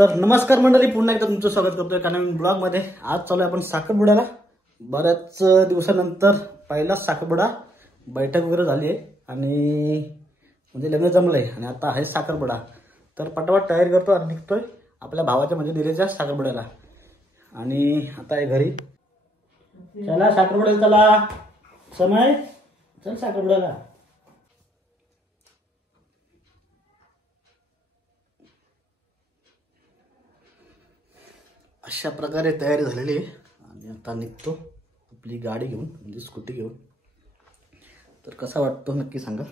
तर नमस्कार मंडळी, पुन्हा एकदा तुमचं स्वागत करतोय एका नवीन ब्लॉगमध्ये। आज चालू आहे आपण साखरपुड्याला। बऱ्याच दिवसानंतर पहिला साखरपुडा, बैठक वगैरे झाली आहे आणि म्हणजे लग्न जमलंय आणि आता आहे साखरपुडा। तर पटापट तयारी करतो आणि निघतोय आपल्या भावाच्या म्हणजे निरेच्या साखरपुड्याला। आणि आता आहे घरी। चला साखरपुड्याला चला, समय चल साखरपुड्याला। अशा प्रकारे तयारी झालेली आहे आणि आता निघतो आपली गाडी घेऊन, म्हणजे स्कूटी घेऊन। तर कसा वाटतो नक्की सांगा।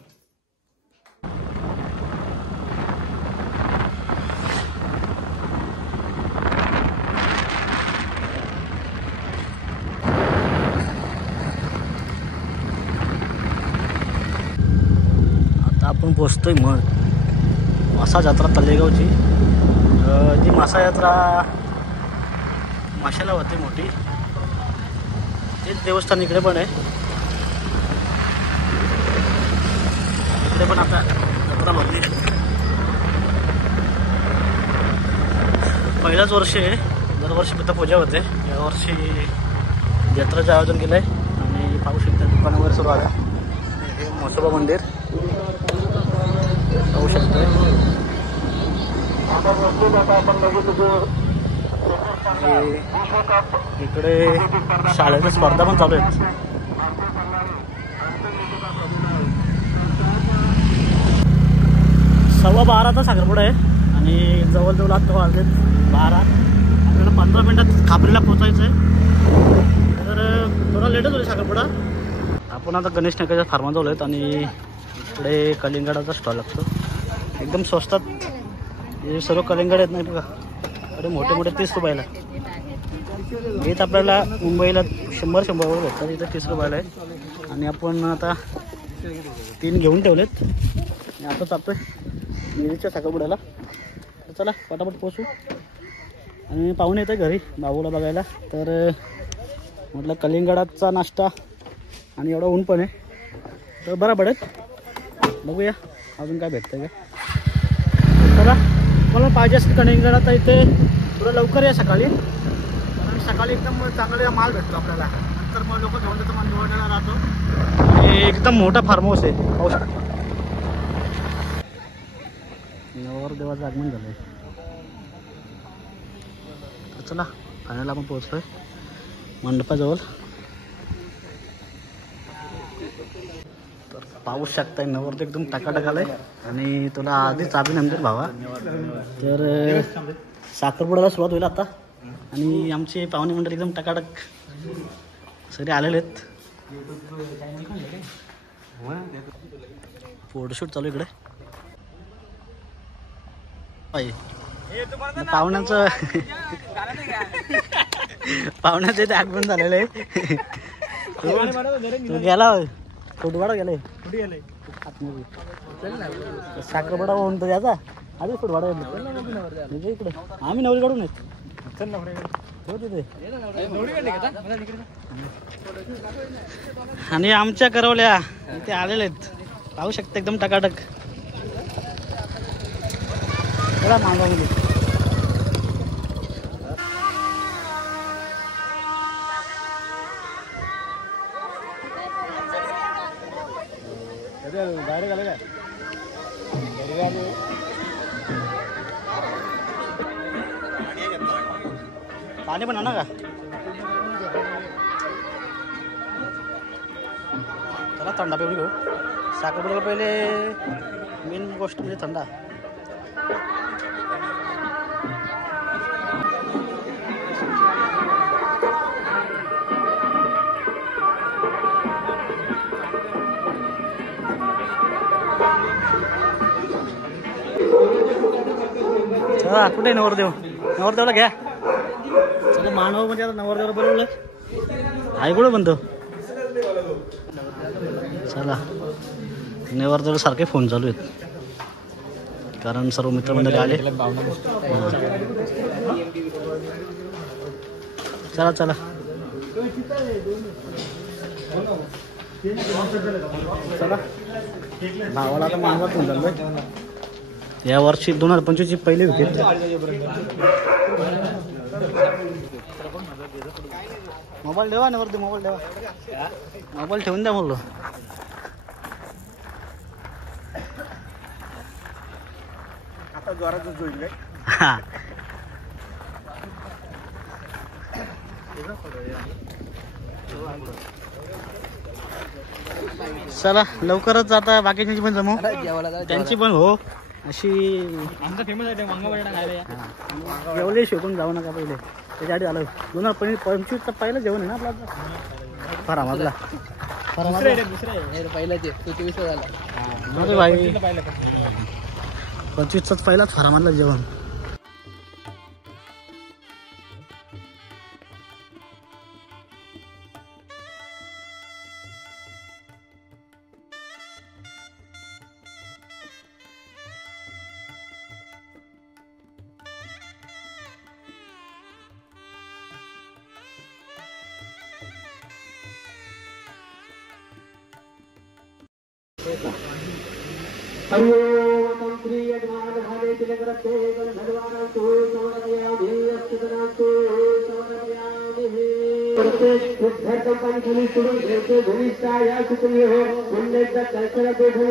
आता आपण पोहोचतोय मासा यात्रा तळेगावची। ती मासा यात्रा माशाला होते मोठी, तेच देवस्थान इकडे पण आहे। इकडे पण आता जत्रा भरली। पहिलाच वर्ष आहे, दरवर्षी तिथं पूजा होते। यावर्षी जत्रेचं आयोजन केलंय आणि पाहू शकता दुकानावर सुरू आहे। हे म्हसोबा मंदिर पाहू शकतोय। इकडे शाळेच्या स्पर्धा पण चालू आहेत। 12:15 साखरपुडा आहे आणि जवळजवळ आता वाजले 12। आपल्याला 15 मिनिटात खापरीला पोहोचायचं आहे। तर थोडा लेटच होईल साखरपुडा। आपण आता गणेश नगरच्या फार्माजवळ आहेत आणि इकडे कलिंगडाचा स्टॉल लागतो। एकदम स्वस्तात हे सर्व कलिंगड आहेत, नाही बघा। अरे मोठे मोठे 30 रुपयाला। हेच आपल्याला मुंबईला 100 वर भेटतात, इथं 30 रुपयाला आहे। आणि आपण आता 3 घेऊन ठेवलेत आणि आता चालतोय निरीच्या साखरपुड्याला। तर चला पटापट पोहोचू। आणि पाहुणे येतं घरी भाऊला बघायला। तर म्हटलं कलिंगडाचा नाश्ता आणि एवढा ऊन पण आहे तर बरा पडेल। बघूया अजून काय भेटतंय का। चला, मला पाहिजे असेल कलिंगडा तर इथे थोडं लवकर या सकाळी, कारण सकाळी एकदम चांगला माल भेटतो आपल्याला। नंतर मग लोक घेऊन येतो, मग निवडलेला राहतो आणि एकदम मोठा फार्म हाऊस आहे। पाहू शकता नवरदेवाचं आगमन झालंय। तर चला फायनल आपण पोहोचतोय मंडपाजवळ। तर पाहू शकताय नवरदेव एकदम टकाटक आलाय आणि तुला आधीच अभिनंदन भावा। तर साखरपुड्याला सुरुवात होईल आता आणि आमचे पाहुणे मंडळी एकदम टकाटक सगळे आलेले आहेत। फोटोशूट चालू इकडे। पाहुण्याचं इथे आगमन झालेलं आहे। तू गेला फुटवाडा गेलाय, साखरपुडा होऊन तर याचा आधी फुटवाडा इकडे आम्ही नवरी काढून येत तिथे। आणि आमच्या करवल्या इथे आलेले आहेत, पाहू शकता एकदम टकाटक। चला मांगामध्ये डायरेक्ट आले काय पाणी पण आणा का। चला थंडा पिऊन घेऊ। साखरपुड्याला पहिले मेन गोष्ट म्हणजे थंडा। चला कुठे नवरदेव, नवरदेवला घ्या। चला मानव म्हणजे आता नवरदेवाला बोलवलं आहे कुठे म्हणतो। चला नवरदेवाला सारखे फोन चालू आहेत कारण सर्व मित्रमंडळी आले। चला चला चला भावाला आता मागवत होऊन चाललोय। या वर्षी 2025 ची पहिली विकेट. मोबाईल ठेवा ना वरती, मोबाईल ठेवा, मोबाईल ठेवून द्या म्हणलो. आता जोरातच जोईल काय. हा चला लवकरच आता बाकीच्यांची पण जमू, त्यांची पण हो अशी. आमचा फेमस आहे वांगा बटाटा खायला. जेवले शिकून जाऊ नका पहिले, त्याच्या आधी आलं 2025चा पहिलं जेवण आहे ना आपला फरामधला. पहिल्याचे 24 झाला भाई 25चाच पहिलाच फरामधला जेवण.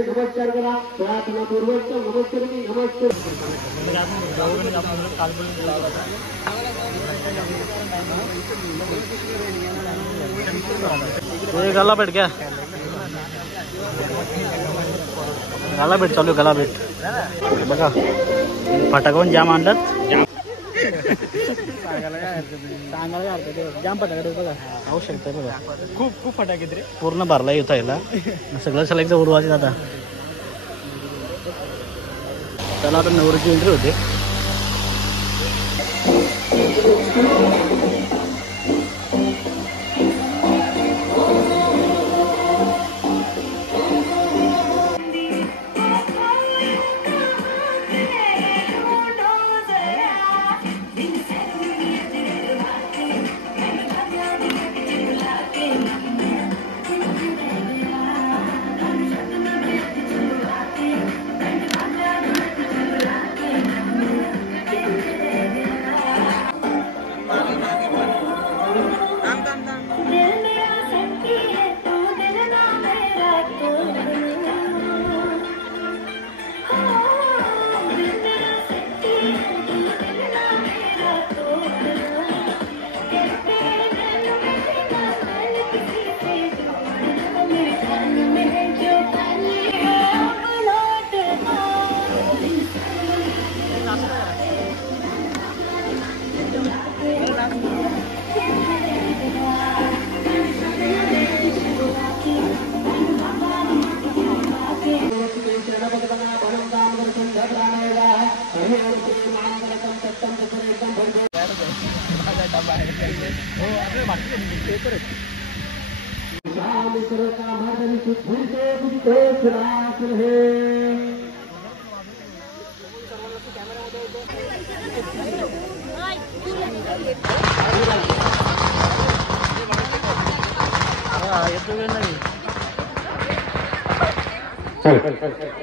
नमस्कार करा प्रार्थना पूर्वक नमस्कार. गला भेट घ्या, गला भेट चालू, गला भेट बघा. फटाकून जाम आणलात, सांगायला जाम फटाकडे बघा, खाऊ शकता बघा. खूप फटाके रे, पूर्ण भरला येत यायला सगळं सलाईचं उरवायचं. आता चला आता नवरीची एंट्री होते.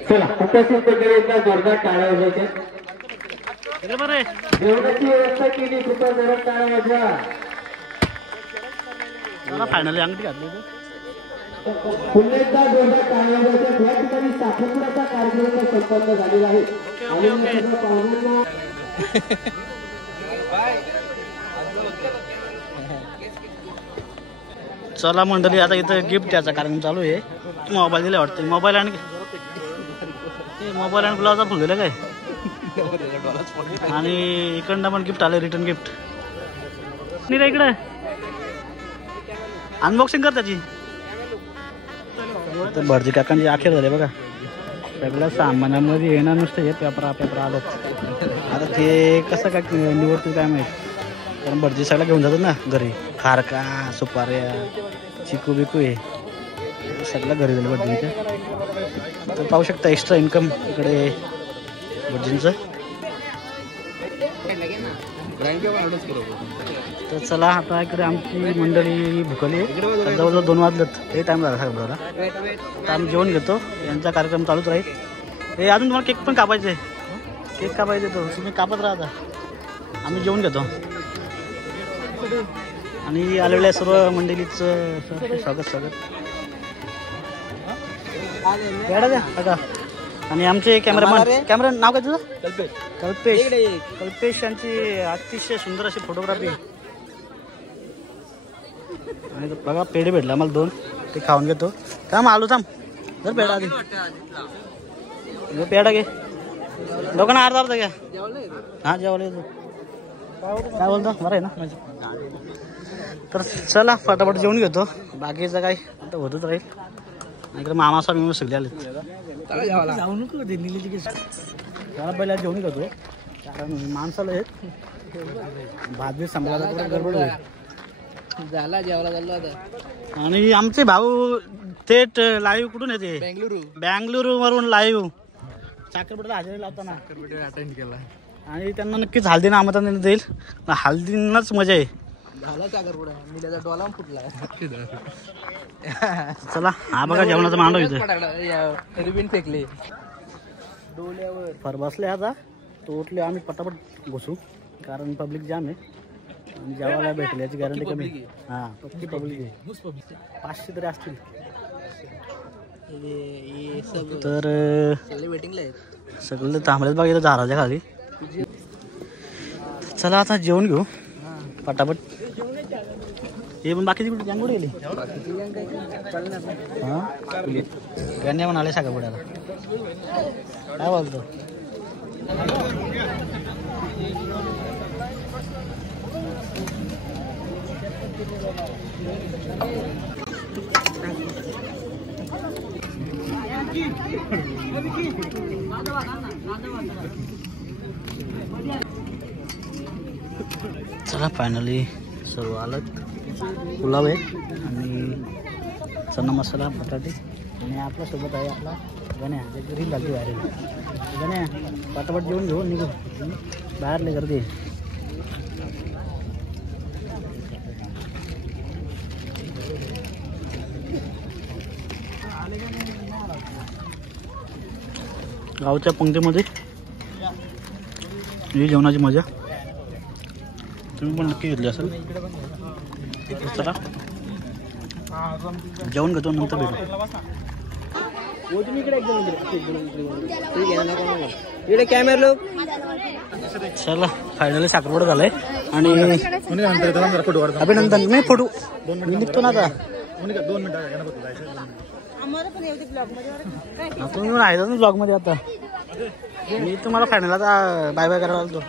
चला उपस्थित मंडळींना जोरदार टाळ्या वाजवायच्या. जेवणाची व्यवस्था केली, कृपया जोरात टाळ्या वाजवा. फायनली अंगठी घातली पुन्हा एकदा जोरदार टाळ्या वाजवायच्या. या ठिकाणी साखरपुड्याचा कार्यक्रम संपन्न झालेला आहे. चला मंडळी, आता इथं गिफ्ट द्यायचा कार्यक्रम चालू आहे. मोबाईल दिला वाटतं, मोबाईल आणि मोबाईल आणि गुलाबाचा फुल दिलं काय. आणि इकडनं पण गिफ्ट आलं, रिटर्न गिफ्ट. नाही इकडे अनबॉक्सिंग कर त्याची. तर भटजी काकांची अखेर झाले बघा. सगळं सामानामध्ये येणार नुसतं हे पेपर आलं. आता ते कसं काय निवडतील काय माहीत, कारण भटजी सगळं घेऊन जातात ना घरी. खारका, सुपाऱ्या, चिकू बिकू हे सगळं घरी झालं भटजींचं. तर पाहू शकता एक्स्ट्रा इन्कम इकडे भटजींचं. तर चला आता इकडे आमची मंडळी भुकली आहे. जवळजवळ 2 वाजलेत, हे टाईम झाला साहेबला. आता आम्ही जेवण घेतो, यांचा कार्यक्रम चालूच राहील. हे अजून तुम्हाला केक पण कापायचं आहे. केक कापायला देतो, तुम्ही कापत राहता, आम्ही जेवून घेतो. आणि आलेल्या सर्व मंडळीचं स्वागत. येडा द्या काका. आणि आमचे कॅमेरामॅन नाव काय तुझं? कल्पेश यांची अतिशय सुंदर अशी फोटोग्राफी. आणि बघा पेढे भेटले आम्हाला 2, ते खाऊन घेतो. थांब आलो, थांब जर पेढा आधी पेढा घे, दोघांना अर्धा घ्या. हा जेवलं येतो. काय बोलतो बरं आहे ना. तर चला फटाफट जेवून घेतो, बाकीचं काय आता होतच राहील. इकडे मामासा मी सगळे आले, जाऊ नको त्याला पहिला जेवून घेतो, कारण माणसाला आहेत भाजी संपला गडबड होईल. झाला जेवला झाला. आणि आमचे भाऊ थेट लाईव्ह कुठून येते? बँगलुरू वरून लाईव्ह साखरपुड्याला हजेरी लावताना अटेंड केला. आणि त्यांना नक्कीच हल्दीनं आमंत्रण देईल. हल्दीनंच मजा आहे. झाला साखरपुडा, मी त्याचा डोला फुटला. चला हा बघा जेवणाचा मांडव इथे रिबीन फेकले डोल्यावर. फार बसले आता तो उठले, आम्ही पटापट घुसू कारण पब्लिक जाम आहे आणि जेवायला भेटेल याची गॅरंटी कमी. हां पक्की पब्लिक आहे, 500 तरी असतील. तर वेटिंगला सगळे थांबलेत बघा इथं झाडाच्या खाली. चला आता जेवण घेऊ पटापट. हे पण बाकीची कुठे गँग गेली? हां गण्या पण आले साखरपुड्याला. काय बोलतो? चला फायनली सर्व आलं. पुलाव आहे आणि चना मसाला बटाटे. आणि आपल्यासोबत आहे आपला गण्या, त्याची रील लागली व्हायरल. गण्या पटापट जेवून घेऊन निघू, बाहेरले गर्दी. गावच्या पंक्तीमध्ये ही जेवणाची मजा तुम्ही पण नक्की घेतली असेल. चला जेवण घेतो, नंतर भेटू. चला फायनली साखरपुडा झालाय आणि अभिनंदन. मी फोटो मी निघतो ना आता. तुम्ही आहे ना ब्लॉग मध्ये. आता मी तुम्हाला फायनल आता बाय बाय करायला आलो.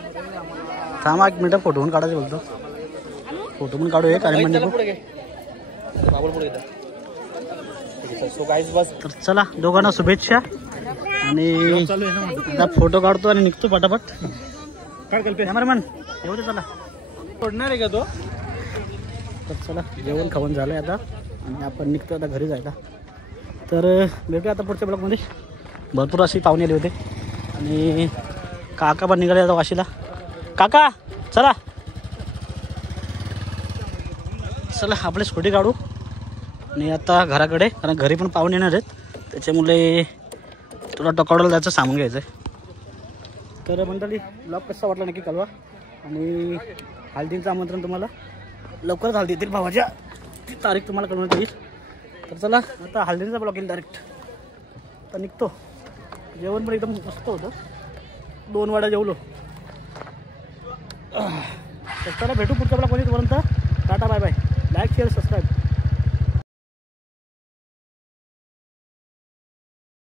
थांबा 1 मिनिट फोटो पण काढायचे बोलतो. फोटो पण काढू एक आणि म्हणजे तर चला दोघांना शुभेच्छा. आणि आता फोटो काढतो आणि निघतो पटापट. कॅमेरामॅन एवढे चला सोडणार आहे का तो? तर चला जेवण खाऊन झालंय आता आणि आपण निघतो आता घरी जायला. तर भेटूया आता पुढच्या ब्लॉगमध्ये. भरपूर अशी पाहुणे आले होते आणि काका पण निघाले आता वाशीला. काका चला चला आपले स्कूटी काढू आणि आता घराकडे, कारण घरी पण पाहुणे येणार आहेत त्याच्यामुळे तुला टोकावडला जायचं सामान घ्यायचं आहे. तर मंडळी ब्लॉग कसा वाटला नक्की कळवा. आणि हळदीचं आमंत्रण तुम्हाला लवकरच हळदी येतील भावाच्या, ती तारीख तुम्हाला कळवण्यात येईल. तर चला आता हळदीचा ब्लॉग येईल डायरेक्ट. आता निघतो. जेवण पण एकदम मस्त होतं, 2 वाड्या जेवलो. तर चला भेटू पुढच्या ब्लॉगमध्ये. तोपर्यंत tata bye bye. Like share subscribe.